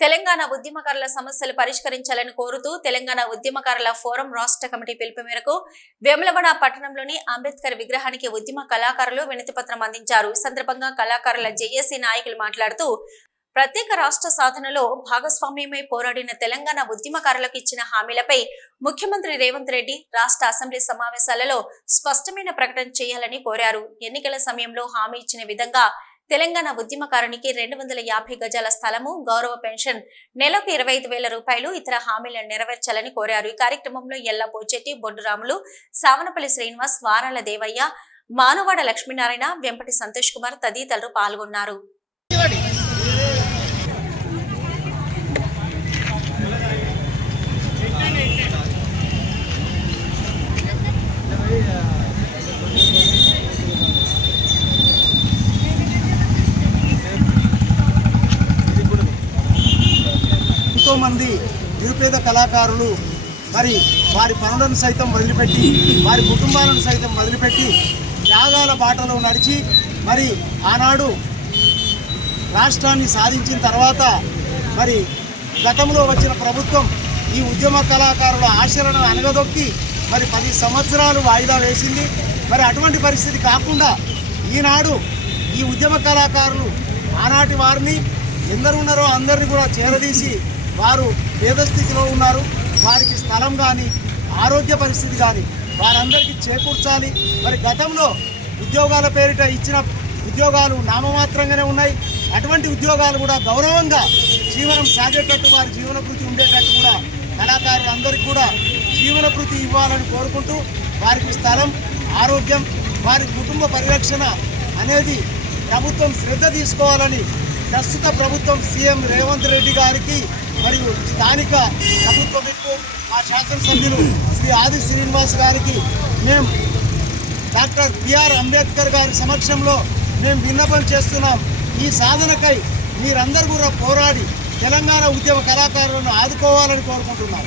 తెలంగాణ ఉద్యమకారుల సమస్యలు పరిష్కరించాలని కోరుతూ తెలంగాణ ఉద్యమకారుల ఫోరం రాష్ట్ర కమిటీ పిలుపు మేరకు వేములవాడ పట్టణంలోని అంబేద్కర్ విగ్రహానికి ఉద్యమ కళాకారులు వినతిపత్రం అందించారు. ఈ సందర్భంగా కళాకారుల జేఏసీ నాయకులు మాట్లాడుతూ ప్రత్యేక రాష్ట్ర సాధనలో భాగస్వామ్యమై పోరాడిన తెలంగాణ ఉద్యమకారులకు ఇచ్చిన హామీలపై ముఖ్యమంత్రి రేవంత్ రెడ్డి రాష్ట్ర అసెంబ్లీ సమావేశాలలో స్పష్టమైన ప్రకటన చేయాలని కోరారు. ఎన్నికల సమయంలో హామీ ఇచ్చిన విధంగా తెలంగాణ ఉద్యమకారునికి రెండు వందల యాభై గజాల స్థలము గౌరవ పెన్షన్. నెలకు ఇరవై ఐదు వేల రూపాయలు ఇతర హామీలను నెరవేర్చాలని కోరారు. ఈ కార్యక్రమంలో ఎల్ల పోచెట్టి బొడ్డురాములు సావనపల్లి శ్రీనివాస్ వారాల దేవయ్య మానువాడ లక్ష్మీనారాయణ వెంపటి సంతోష్ కుమార్ తదితరులు పాల్గొన్నారు. ఎంతోమంది నిరుపేద కళాకారులు మరి వారి పనులను సైతం వదిలిపెట్టి వారి కుటుంబాలను సైతం వదిలిపెట్టి త్యాగాల బాటలో నడిచి మరి ఆనాడు రాష్ట్రాన్ని సాధించిన తర్వాత మరి గతంలో వచ్చిన ప్రభుత్వం ఈ ఉద్యమ కళాకారుల ఆచరణను అనగదొక్కి మరి పది సంవత్సరాలు వాయిదా వేసింది. మరి అటువంటి పరిస్థితి కాకుండా ఈనాడు ఈ ఉద్యమ కళాకారులు ఆనాటి వారిని ఎందరు ఉన్నారో అందరిని కూడా చేరదీసి వారు పేద స్థితిలో ఉన్నారు. వారికి స్థలం కానీ ఆరోగ్య పరిస్థితి కానీ వారందరికీ చేకూర్చాలి. మరి గతంలో ఉద్యోగాల పేరిట ఇచ్చిన ఉద్యోగాలు నామమాత్రంగానే ఉన్నాయి. అటువంటి ఉద్యోగాలు కూడా గౌరవంగా జీవనం సాగేటట్టు వారి జీవనభృతి ఉండేటట్టు కూడా కళాకారులందరికీ కూడా జీవనభృతి ఇవ్వాలని కోరుకుంటూ వారికి స్థలం ఆరోగ్యం వారి కుటుంబ పరిరక్షణ అనేది ప్రభుత్వం శ్రద్ధ తీసుకోవాలని ప్రస్తుత ప్రభుత్వం సీఎం రేవంత్ రెడ్డి గారికి మరియు స్థానిక ప్రభుత్వ విప్పు మా శాసనసభ్యులు శ్రీ ఆది శ్రీనివాస్ గారికి మేము డాక్టర్ బిఆర్ అంబేద్కర్ గారి సమక్షంలో మేము విన్నపం చేస్తున్నాం. ఈ సాధనకై మీరందరూ కూడా పోరాడి తెలంగాణ ఉద్యమ కళాకారులను ఆదుకోవాలని కోరుకుంటున్నాం.